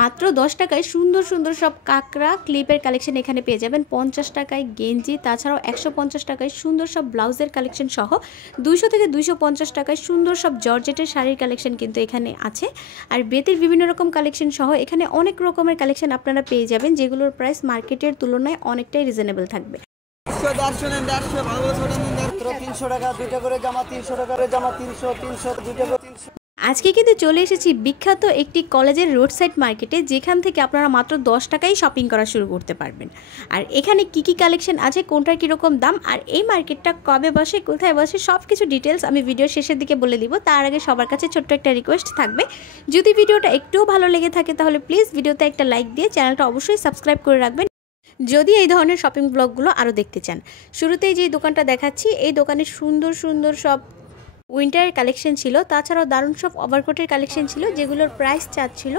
মাত্র 10 টাকায় সুন্দর সুন্দর সব কাকড়া ক্লিপের কালেকশন এখানে পেয়ে যাবেন। 50 টাকায় গেঞ্জি, তাছাড়াও 150 টাকায় সুন্দর সব ব্লাউজের কালেকশন সহ 200 থেকে 250 টাকায় সুন্দর সব জর্জেটের শাড়ির কালেকশন কিন্তু এখানে আছে। আর বেতের বিভিন্ন রকম কালেকশন সহ এখানে অনেক রকমের কালেকশন আপনারা পেয়ে যাবেন, যেগুলোর প্রাইস মার্কেটের তুলনায় অনেকটাই রিজনেবল থাকবে। 300 টাকা দুইটা করে জামা, 300 টাকা করে জামা, 300 দুইটা করে 300। আজকে কিন্তু চলে এসেছি বিখ্যাত একটি কলেজের রোড সাইড মার্কেটে, যেখান থেকে আপনারা মাত্র 10 টাকায় শপিং করা শুরু করতে পারবেন। আর এখানে কি কি কালেকশন আছে, কোনটার কীরকম দাম, আর এই মার্কেটটা কবে বসে, কোথায় বসে, সব কিছু ডিটেলস আমি ভিডিওর শেষের দিকে বলে দিব। তার আগে সবার কাছে ছোট্ট একটা রিকোয়েস্ট থাকবে, যদি ভিডিওটা একটুও ভালো লেগে থাকে তাহলে প্লিজ ভিডিওতে একটা লাইক দিয়ে চ্যানেলটা অবশ্যই সাবস্ক্রাইব করে রাখবেন যদি এই ধরনের শপিং ব্লগগুলো আরও দেখতে চান। শুরুতেই যে দোকানটা দেখাচ্ছি, এই দোকানে সুন্দর সুন্দর সব উইন্টারের কালেকশন ছিল, তাছাড়াও দারুণ সব ওভারকোটের কালেকশন ছিল, যেগুলোর প্রাইস চাচ্ছিল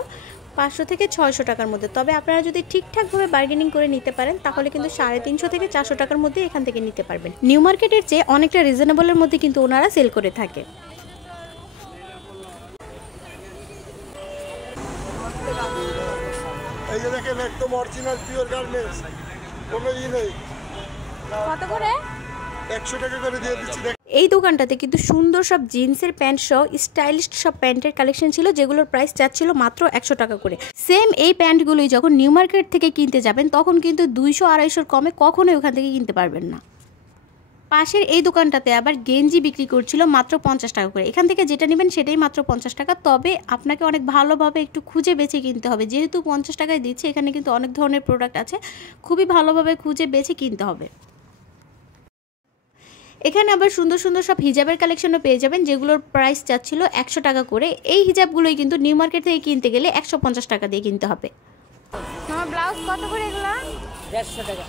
500 থেকে 600 টাকার মধ্যে। তবে আপনারা যদি ঠিকঠাকভাবে বার্গেনিং করে নিতে পারেন তাহলে কিন্তু 350 থেকে 400 টাকার মধ্যে এখান থেকে নিতে পারবেন। নিউ মার্কেটের চেয়ে অনেকটা রিজনেবলের মধ্যে কিন্তু ওনারা সেল করে থাকে। এই যে দেখেন একদম অরিজিনাল পিওর গার্মেন্টস, কোনো নেই। কত করে? 100 টাকা করে দিয়ে দিচ্ছি। এই দোকানটাতে কিন্তু সুন্দর সব জিন্সের প্যান্ট সহ স্টাইলিশ সব প্যান্টের কালেকশন ছিল, যেগুলোর প্রাইস চাচ্ছিল মাত্র 100 টাকা করে। সেম এই প্যান্টগুলোই যখন নিউ মার্কেট থেকে কিনতে যাবেন তখন কিন্তু 200-250 কমে কখনোই ওখান থেকে কিনতে পারবেন না। পাশের এই দোকানটাতে আবার গেঞ্জি বিক্রি করছিল মাত্র 50 টাকা করে। এখান থেকে যেটা নেবেন সেটাই মাত্র 50 টাকা। তবে আপনাকে অনেক ভালোভাবে একটু খুঁজে বেছে কিনতে হবে, যেহেতু 50 টাকায় দিচ্ছে। এখানে কিন্তু অনেক ধরনের প্রোডাক্ট আছে, খুবই ভালোভাবে খুঁজে বেছে কিনতে হবে। এখানে আবার সুন্দর সুন্দর সব হিজাবের কালেকশনও পেয়ে যাবেন, যেগুলোর প্রাইস চাচ্ছিল 100 টাকা করে। এই হিজাবগুলোই কিন্তু নিউ মার্কেট থেকে কিনতে গেলে 150 টাকা দিয়ে কিনতে হবে। ব্লাউজ কত করে এগুলো? 150 টাকা।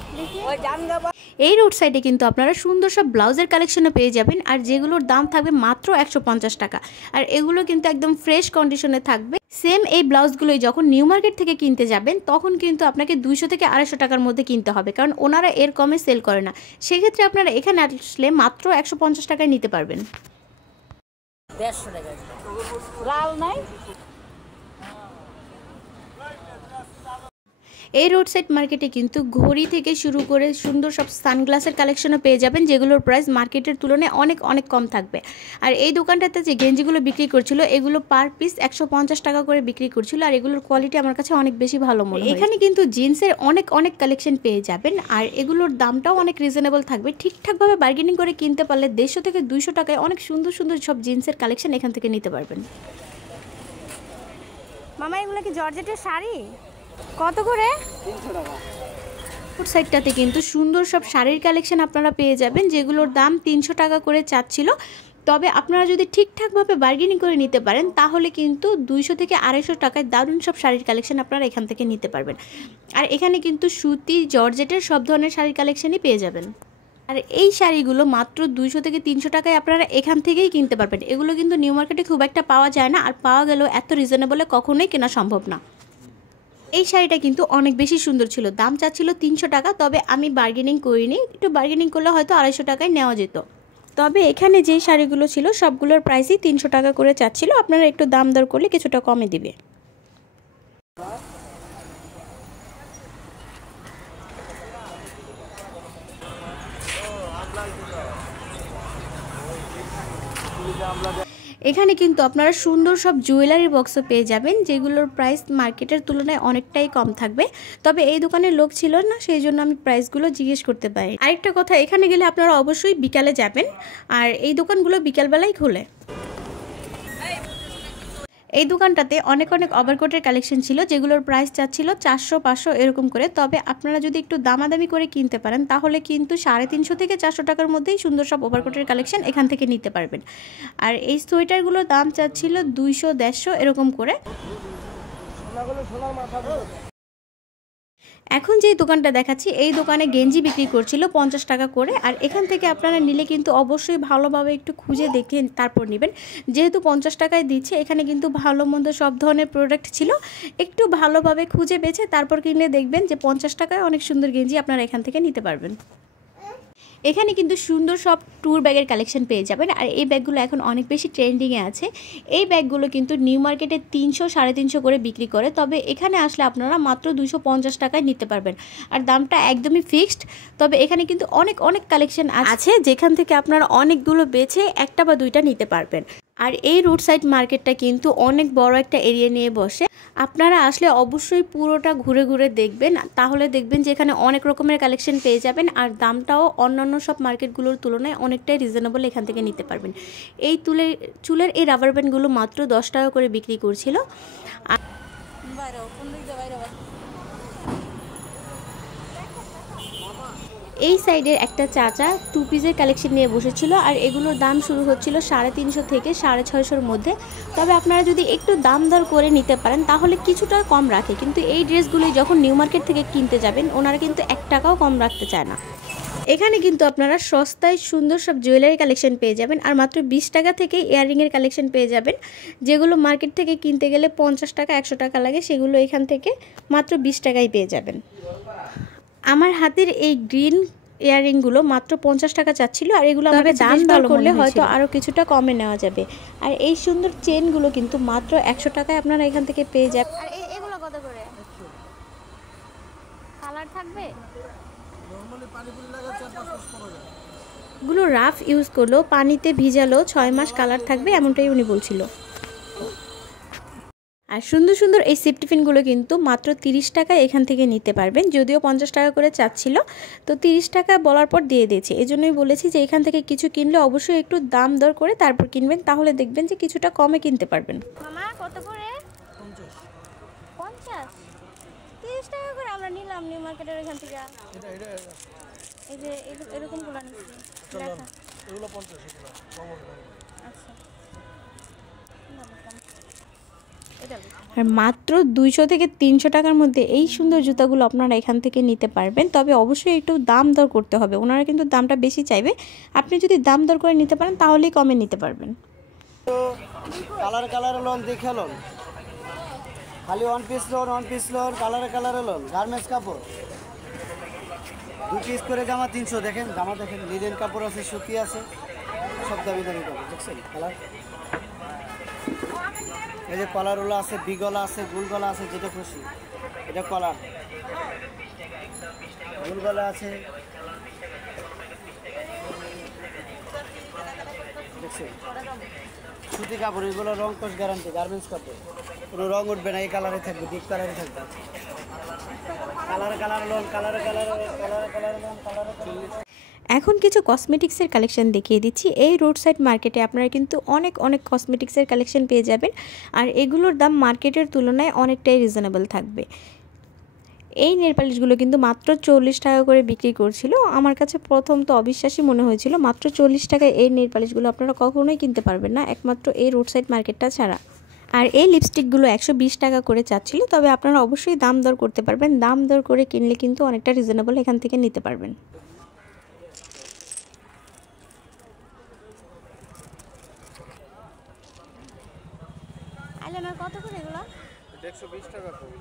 এই রোড সাইডে কিন্তু আপনারা সুন্দর সব ব্লাউজের কালেকশনও পেয়ে যাবেন, আর যেগুলোর দাম থাকবে মাত্র 150 টাকা। আর এগুলো কিন্তু একদম ফ্রেশ কন্ডিশনে থাকবে। সেম এই ব্লাউজগুলোই যখন নিউ মার্কেট থেকে কিনতে যাবেন তখন কিন্তু আপনাকে 200 থেকে 250 টাকার মধ্যে কিনতে হবে, কারণ ওনারা এর কমে সেল করে না। সেক্ষেত্রে আপনারা এখানে আসলে মাত্র 150 টাকায় নিতে পারবেন। 150 টাকা। লাল নাই? এই রোড সাইড মার্কেটে কিন্তু ঘড়ি থেকে শুরু করে সুন্দর সব সানগ্লাসের কালেকশনও পেয়ে যাবেন, যেগুলোর প্রাইস মার্কেটের তুলনায় অনেক অনেক কম থাকবে। আর এই দোকানটাতে যে গেঞ্জিগুলো বিক্রি করছিল এগুলো পার পিস 150 টাকা করে বিক্রি করছিল, আর এগুলোর কোয়ালিটি আমার কাছে অনেক বেশি ভালো মনে হয়। এখানে কিন্তু জিন্সের অনেক অনেক কালেকশন পেয়ে যাবেন, আর এগুলোর দামটাও অনেক রিজনেবল থাকবে। ঠিকঠাকভাবে বার্গেনিং করে কিনতে পারলে 150 থেকে 200 টাকায় অনেক সুন্দর সুন্দর সব জিন্সের কালেকশন এখান থেকে নিতে পারবেন। মামা এগুলো কি জর্জেটের শাড়ি? কত করে? 300 টাকা। ফুড সাইডটাতে কিন্তু সুন্দর সব শাড়ির কালেকশন আপনারা পেয়ে যাবেন, যেগুলোর দাম 300 টাকা করে চাচ্ছিল। তবে আপনারা যদি ঠিকঠাকভাবে বার্গেনিং করে নিতে পারেন তাহলে কিন্তু 200 থেকে 250 টাকায় দারুণ সব শাড়ির কালেকশন আপনারা এখান থেকে নিতে পারবেন। আর এখানে কিন্তু সুতি জর্জেটের সব ধরনের শাড়ির কালেকশনই পেয়ে যাবেন। আর এই শাড়িগুলো মাত্র 200 থেকে 300 টাকায় আপনারা এখান থেকেই কিনতে পারবেন। এগুলো কিন্তু নিউ মার্কেটে খুব একটা পাওয়া যায় না, আর পাওয়া গেলেও এত রিজনেবলে কখনোই কেনা সম্ভব না। এই শাড়িটা কিন্তু অনেক বেশি সুন্দর ছিল, দাম চাচ্ছিল 300 টাকা। তবে আমি বার্গেনিং করিনি, একটু বার্গেনিং করলে হয়তো 250 টাকায় নেওয়া যেত। তবে এখানে যেই শাড়িগুলো ছিল সবগুলোর প্রাইসই 300 টাকা করে চাচ্ছিল, আপনারা একটু দাম দর করলে কিছুটা কমে দিবে। এখানে কিন্তু আপনারা সুন্দর সব জুয়েলারি বক্সও পেয়ে যাবেন, যেগুলোর প্রাইস মার্কেটের তুলনায় অনেকটাই কম থাকবে। তবে এই দোকানের লোক ছিল না, সেই জন্য আমি প্রাইসগুলো জিজ্ঞেস করতে পারি। আরেকটা কথা, এখানে গেলে আপনারা অবশ্যই বিকালে যাবেন, আর এই দোকানগুলো বিকালবেলায় খোলে। এই দোকানটাতে অনেক অনেক ওভারকোটের কালেকশন ছিল, যেগুলোর প্রাইস চাচ্ছিল 400-500 এরকম করে। তবে আপনারা যদি একটু দামাদামি করে কিনতে পারেন তাহলে কিন্তু 350 থেকে 400 টাকার মধ্যেই সুন্দর সব ওভারকোটের কালেকশন এখান থেকে নিতে পারবেন। আর এই সোয়েটারগুলোর দাম চাচ্ছিল 200-150 এরকম করে। এখন যে দোকানটা দেখাচ্ছি এই দোকানে গেঞ্জি বিক্রি করছিল 50 টাকা করে। আর এখান থেকে আপনারা নিলে কিন্তু অবশ্যই ভালোভাবে একটু খুঁজে দেখে তারপর নেবেন, যেহেতু 50 টাকায় দিচ্ছে। এখানে কিন্তু ভালো মন্দ সব ধরনের প্রোডাক্ট ছিল, একটু ভালোভাবে খুঁজে বেছে তারপর কিনলে দেখবেন যে 50 টাকায় অনেক সুন্দর গেঞ্জি আপনারা এখান থেকে নিতে পারবেন। এখানে কিন্তু সুন্দর সব ট্যুর ব্যাগের কালেকশন পেয়ে যাবেন। আর এই ব্যাগগুলো এখন অনেক বেশি ট্রেন্ডিংয়ে আছে। এই ব্যাগগুলো কিন্তু নিউ মার্কেটে 300 350 করে বিক্রি করে, তবে এখানে আসলে আপনারা মাত্র 250 টাকায় নিতে পারবেন। আর দামটা একদমই ফিক্সড। তবে এখানে কিন্তু অনেক অনেক কালেকশন আছে যেখান থেকে আপনারা অনেকগুলো বেছে একটা বা দুইটা নিতে পারবেন। আর এই রোড সাইড মার্কেটটা কিন্তু অনেক বড় একটা এরিয়া নিয়ে বসে। আপনারা আসলে অবশ্যই পুরোটা ঘুরে ঘুরে দেখবেন, তাহলে দেখবেন যে এখানে অনেক রকমের কালেকশন পেয়ে যাবেন। আর দামটাও অন্যান্য সব মার্কেটগুলোর তুলনায় অনেকটাই রিজনেবল এখান থেকে নিতে পারবেন। এই চুলের এই রাবার ব্যান্ডগুলো মাত্র 10 টাকা করে বিক্রি করছিল। এই সাইডের একটা চাচা টু পিসের কালেকশন নিয়ে বসেছিল, আর এগুলোর দাম শুরু হচ্ছিল 350 থেকে 650-র মধ্যে। তবে আপনারা যদি একটু দাম দর করে নিতে পারেন তাহলে কিছুটা কম রাখে, কিন্তু এই ড্রেসগুলোই যখন নিউ মার্কেট থেকে কিনতে যাবেন ওনারা কিন্তু 1 টাকাও কম রাখতে চায় না। এখানে কিন্তু আপনারা সস্তায় সুন্দর সব জুয়েলারি কালেকশন পেয়ে যাবেন। আর মাত্র 20 টাকা থেকে ইয়াররিংয়ের কালেকশন পেয়ে যাবেন, যেগুলো মার্কেট থেকে কিনতে গেলে 50 টাকা 100 টাকা লাগে, সেগুলো এখান থেকে মাত্র 20 টাকায় পেয়ে যাবেন। আমার হাতের এই গ্রিন ইয়াররিংগুলো মাত্র 50 টাকা চাচ্ছিল, আর এগুলো আমাকে দাম দর করলে হয়তো আরও কিছুটা কমে নেওয়া যাবে। আর এই সুন্দর চেনগুলো কিন্তু মাত্র 100 টাকায় আপনারা এখান থেকে পেয়ে যাবেন। আর এগুলো কত করে? কালার থাকবে? এগুলো রাফ ইউজ করলেও পানিতে ভিজালো 6 মাস কালার থাকবে, এমনটাই উনি বলছিল। আর সুন্দর সুন্দর এই সিপ টিফিনগুলো কিন্তু মাত্র 30 টাকায় এখান থেকে নিতে পারবেন। যদিও 50 টাকা করে চাচ্ছিল, তো 30 টাকা বলার পর দিয়ে দিয়েছে। এজন্যই বলেছি যে এখান থেকে কিছু কিনলে অবশ্যই একটু দাম দর করে তারপর কিনবেন, তাহলে দেখবেন যে কিছুটা কমে কিনতে পারবেন। মামা কত করে? 50 30 টাকা করে আমরা নিলাম নিউ মার্কেটের এখান থেকে। এই যে এরকম গুলো নিচ্ছি, এগুলো 50 আচ্ছা আর মাত্র 200 থেকে 300 টাকার মধ্যে এই সুন্দর জুতাগুলো আপনারা এখান থেকে নিতে পারবেন। তবে অবশ্যই একটু দাম দর করতে হবে, ওনারা কিন্তু দামটা বেশি চাইবে। আপনি যদি দাম দর করে নিতে পারেন তাহলেই কমে নিতে পারবেন। কালার লোন দেখে লোন, খালি one piece loan, colour loan. Garments কাপড় 2 পিস করে জামা 300। দেখেন জামা, দেখেন লিনেন কাপড় আছে, সুতি আছে, সব দামি দামি কাপড়। দেখছেন কালার, এই যে কলারওয়ালা আছে, বিগলা আছে, গুলগলা আছে, যেটা খুশি। এটা কলার, গুলগলা আছে, দেখছেন সুতি কাপড়। এগুলো রং কস গ্যারান্টি, গার্মেন্টস কাপড়, কোনো রং উঠবে না। এই কালারে থাকবে, ডিপ কালারে থাকবে। Colour loan, colour loan. এখন কিছু কসমেটিক্সের কালেকশন দেখিয়ে দিচ্ছি। এই রোড সাইড মার্কেটে আপনারা কিন্তু অনেক অনেক কসমেটিক্সের কালেকশন পেয়ে যাবেন, আর এগুলোর দাম মার্কেটের তুলনায় অনেকটাই রিজনেবল থাকবে। এই নেল পালিশগুলো কিন্তু মাত্র 40 টাকা করে বিক্রি করছিল। আমার কাছে প্রথম তো অবিশ্বাসী মনে হয়েছিল, মাত্র 40 টাকায় এই নেল পালিশগুলো আপনারা কখনোই কিনতে পারবেন না, একমাত্র এই রোড সাইড মার্কেটটা ছাড়া। আর এই লিপস্টিকগুলো 120 টাকা করে চাচ্ছিল, তবে আপনারা অবশ্যই দাম দর করতে পারবেন। দাম দর করে কিনলে কিন্তু অনেকটা রিজনেবল এখান থেকে নিতে পারবেন। আইলাইনার কত করে এগুলো? 120 টাকা করে।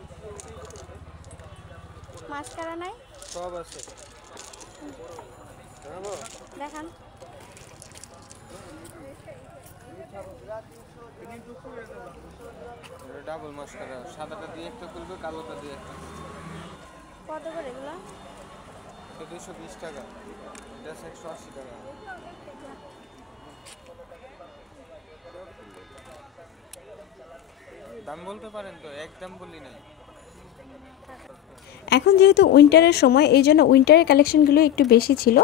মাস্কারা নাই? সব আছে। দেখান। ডাবল মাস্কারা, সাদাটা দিয়ে একটা করবে, কালোটা দিয়ে একটা। কত করে এগুলো? 220 টাকা, এটা 180 টাকা। দাম বলতে পারেন তো, একদম বলি নাই। এখন যেহেতু উইন্টারের সময়, এই জন্য উইন্টারের কালেকশনগুলো একটু বেশি ছিল।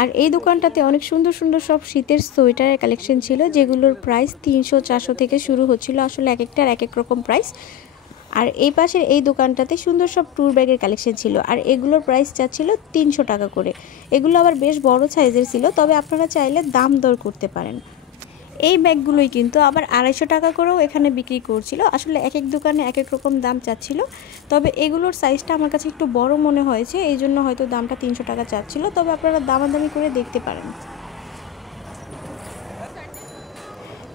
আর এই দোকানটাতে অনেক সুন্দর সুন্দর সব শীতের সোয়েটারের কালেকশন ছিল, যেগুলোর প্রাইস 300-400 থেকে শুরু হচ্ছিল। আসলে এক একটার এক এক রকম প্রাইস। আর এই পাশের এই দোকানটাতে সুন্দর সব ট্যুর ব্যাগের কালেকশন ছিল, আর এগুলোর প্রাইস চাচ্ছিল 300 টাকা করে। এগুলো আবার বেশ বড় সাইজের ছিল, তবে আপনারা চাইলে দাম দর করতে পারেন। এই ব্যাগগুলোই কিন্তু আবার 250 টাকা করেও এখানে বিক্রি করছিল। আসলে এক এক দোকানে এক এক রকম দাম চাচ্ছিল, তবে এগুলোর সাইজটা আমার কাছে একটু বড় মনে হয়েছে, এই জন্য হয়তো দামটা 300 টাকা চাচ্ছিল। তবে আপনারা দামাদামি করে দেখতে পারেন।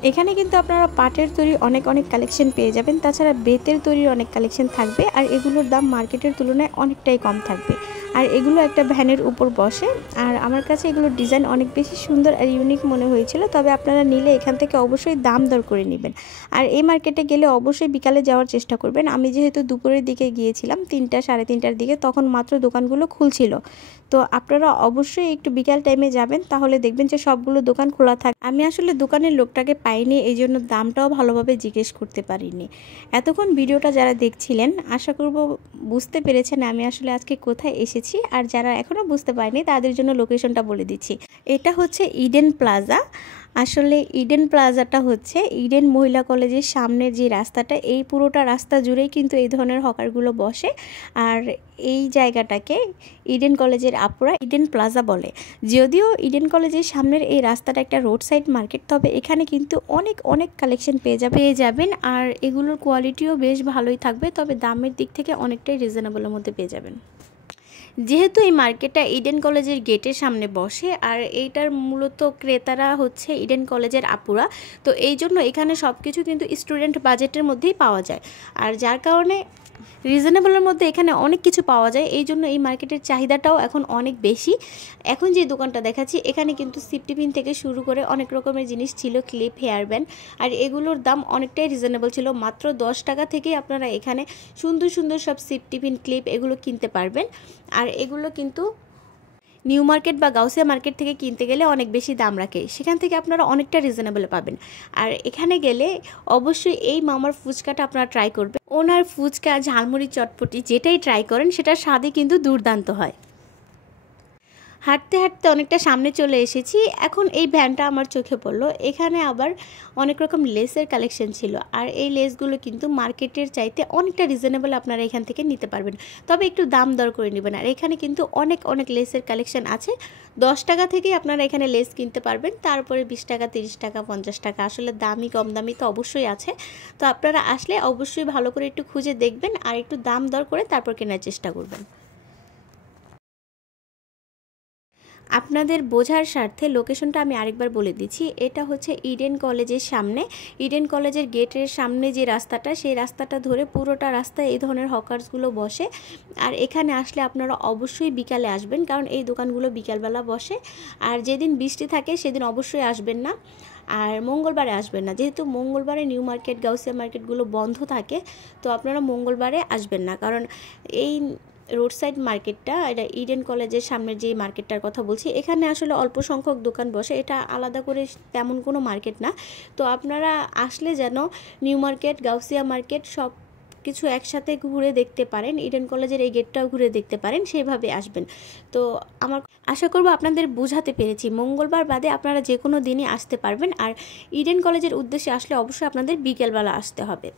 এখানে কিন্তু আপনারা পাটের তৈরি অনেক অনেক কালেকশন পেয়ে যাবেন, তাছাড়া বেতের তৈরির অনেক কালেকশন থাকবে, আর এগুলোর দাম মার্কেটের তুলনায় অনেকটাই কম থাকবে। আর এগুলো একটা ভ্যানের উপর বসে। আর আমার কাছে এগুলোর ডিজাইন অনেক বেশি সুন্দর আর ইউনিক মনে হয়েছিল। তবে আপনারা নিলে এখান থেকে অবশ্যই দাম দর করে নেবেন। আর এই মার্কেটে গেলে অবশ্যই বিকালে যাওয়ার চেষ্টা করবেন। আমি যেহেতু দুপুরের দিকে গিয়েছিলাম 3টা সাড়ে 3টার দিকে, তখন মাত্র দোকানগুলো খুলছিল। তো আপনারা অবশ্যই একটু বিকাল টাইমে যাবেন, তাহলে দেখবেন যে সবগুলো দোকান খোলা থাকে। আমি আসলে দোকানের লোকটাকে পাইনি, এই জন্য দামটাও ভালোভাবে জিজ্ঞেস করতে পারিনি। এতক্ষণ ভিডিওটা যারা দেখছিলেন আশা করব বুঝতে পেরেছেন আমি আসলে আজকে কোথায় এসেছি। আর যারা এখনও বুঝতে পারেনি তাদের জন্য লোকেশনটা বলে দিচ্ছি। এটা হচ্ছে ইডেন প্লাজা। আসলে ইডেন প্লাজাটা হচ্ছে ইডেন মহিলা কলেজের সামনের যে রাস্তাটা, এই পুরোটা রাস্তা জুড়েই কিন্তু এই ধরনের হকারগুলো বসে। আর এই জায়গাটাকে ইডেন কলেজের আপুরা ইডেন প্লাজা বলে। যদিও ইডেন কলেজের সামনের এই রাস্তাটা একটা রোড সাইড মার্কেট, তবে এখানে কিন্তু অনেক কালেকশন পেয়ে যাবেন। আর এগুলোর কোয়ালিটিও বেশ ভালোই থাকবে, তবে দামের দিক থেকে অনেকটাই রিজনেবলের মধ্যে পেয়ে যাবেন। যেহেতু এই মার্কেটটা ইডেন কলেজের গেটের সামনে বসে আর এইটার মূলত ক্রেতারা হচ্ছে ইডেন কলেজের আপুরা, তো এই জন্য এখানে সব কিছু কিন্তু স্টুডেন্ট বাজেটের মধ্যেই পাওয়া যায়। আর যার কারণে রিজনেবলের মধ্যে এখানে অনেক কিছু পাওয়া যায়, এই জন্য এই মার্কেটের চাহিদাটাও এখন অনেক বেশি। এখন যে দোকানটা দেখাচ্ছি এখানে কিন্তু সিফটি পিন থেকে শুরু করে অনেক রকমের জিনিস ছিল, ক্লিপ, হেয়ার ব্যান্ড। আর এগুলোর দাম অনেকটাই রিজনেবল ছিল, মাত্র 10 টাকা থেকেই আপনারা এখানে সুন্দর সব সিফটি পিন, ক্লিপ এগুলো কিনতে পারবেন। আর এগুলো কিন্তু নিউ মার্কেট বা গাউসিয়া মার্কেট থেকে কিনতে গেলে অনেক বেশি দাম রাখে, সেখান থেকে আপনারা অনেকটা রিজনেবল পাবেন। আর এখানে গেলে অবশ্যই এই মামার ফুচকাটা আপনারা ট্রাই করবেন। ওনার ফুচকা, ঝালমুড়ি, চটপটি যেটাই ট্রাই করেন সেটার স্বাদই কিন্তু দুর্দান্ত হয়। হাঁটতে অনেকটা সামনে চলে এসেছি। এখন এই ভ্যানটা আমার চোখে পড়লো, এখানে আবার অনেক রকম লেসের কালেকশন ছিল। আর এই লেসগুলো কিন্তু মার্কেটের চাইতে অনেকটা রিজনেবল আপনারা এখান থেকে নিতে পারবেন, তবে একটু দাম দর করে নেবেন। আর এখানে কিন্তু অনেক লেসের কালেকশন আছে। 10 টাকা থেকেই আপনারা এখানে লেস কিনতে পারবেন, তারপরে 20 টাকা, 30 টাকা, 50 টাকা, আসলে দামি কম দামি তো অবশ্যই আছে। তো আপনারা আসলে অবশ্যই ভালো করে একটু খুঁজে দেখবেন আর একটু দাম দর করে তারপর কেনার চেষ্টা করবেন। আপনাদের বোঝার স্বার্থে লোকেশনটা আমি আরেকবার বলে দিচ্ছি। এটা হচ্ছে ইডেন কলেজের সামনে, ইডেন কলেজের গেটের সামনে যে রাস্তাটা, সেই রাস্তাটা ধরে পুরোটা রাস্তায় এই ধরনের হকার্সগুলো বসে। আর এখানে আসলে আপনারা অবশ্যই বিকালে আসবেন, কারণ এই দোকানগুলো বিকালবেলা বসে। আর যেদিন বৃষ্টি থাকে সেদিন অবশ্যই আসবেন না, আর মঙ্গলবারে আসবেন না, যেহেতু মঙ্গলবারে নিউ মার্কেট, গাউসিয়া মার্কেটগুলো বন্ধ থাকে। তো আপনারা মঙ্গলবারে আসবেন না, কারণ এই রোড সাইড মার্কেটটা, এটা ইডেন কলেজের সামনের যে মার্কেটটার কথা বলছি, এখানে আসলে অল্প সংখ্যক দোকান বসে, এটা আলাদা করে তেমন কোনো মার্কেট না। তো আপনারা আসলে যেন নিউ মার্কেট, গাউসিয়া মার্কেট সব কিছু একসাথে ঘুরে দেখতে পারেন, ইডেন কলেজের এই গেটটাও ঘুরে দেখতে পারেন, সেইভাবে আসবেন। তো আমার আশা করব আপনাদের বোঝাতে পেরেছি। মঙ্গলবার বাদে আপনারা যে কোনো দিনই আসতে পারবেন। আর ইডেন কলেজের উদ্দেশ্যে আসলে অবশ্যই আপনাদের বিকেলবেলা আসতে হবে।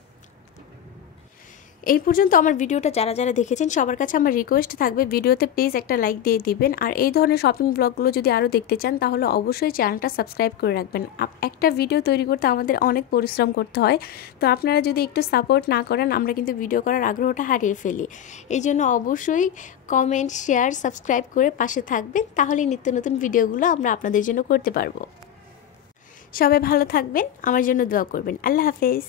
এই পর্যন্ত আমার ভিডিওটা যারা দেখেছেন সবার কাছে আমার রিকোয়েস্ট থাকবে ভিডিওতে প্লিজ একটা লাইক দিয়ে দিবেন। আর এই ধরনের শপিং ব্লগগুলো যদি আরও দেখতে চান তাহলে অবশ্যই চ্যানেলটা সাবস্ক্রাইব করে রাখবেন। একটা ভিডিও তৈরি করতে আমাদের অনেক পরিশ্রম করতে হয়, তো আপনারা যদি একটু সাপোর্ট না করেন আমরা কিন্তু ভিডিও করার আগ্রহটা হারিয়ে ফেলি। এই জন্য অবশ্যই কমেন্ট, শেয়ার, সাবস্ক্রাইব করে পাশে থাকবেন, তাহলেই নিত্য নতুন ভিডিওগুলো আমরা আপনাদের জন্য করতে পারবো। সবাই ভালো থাকবেন, আমার জন্য দোয়া করবেন। আল্লাহ হাফেজ।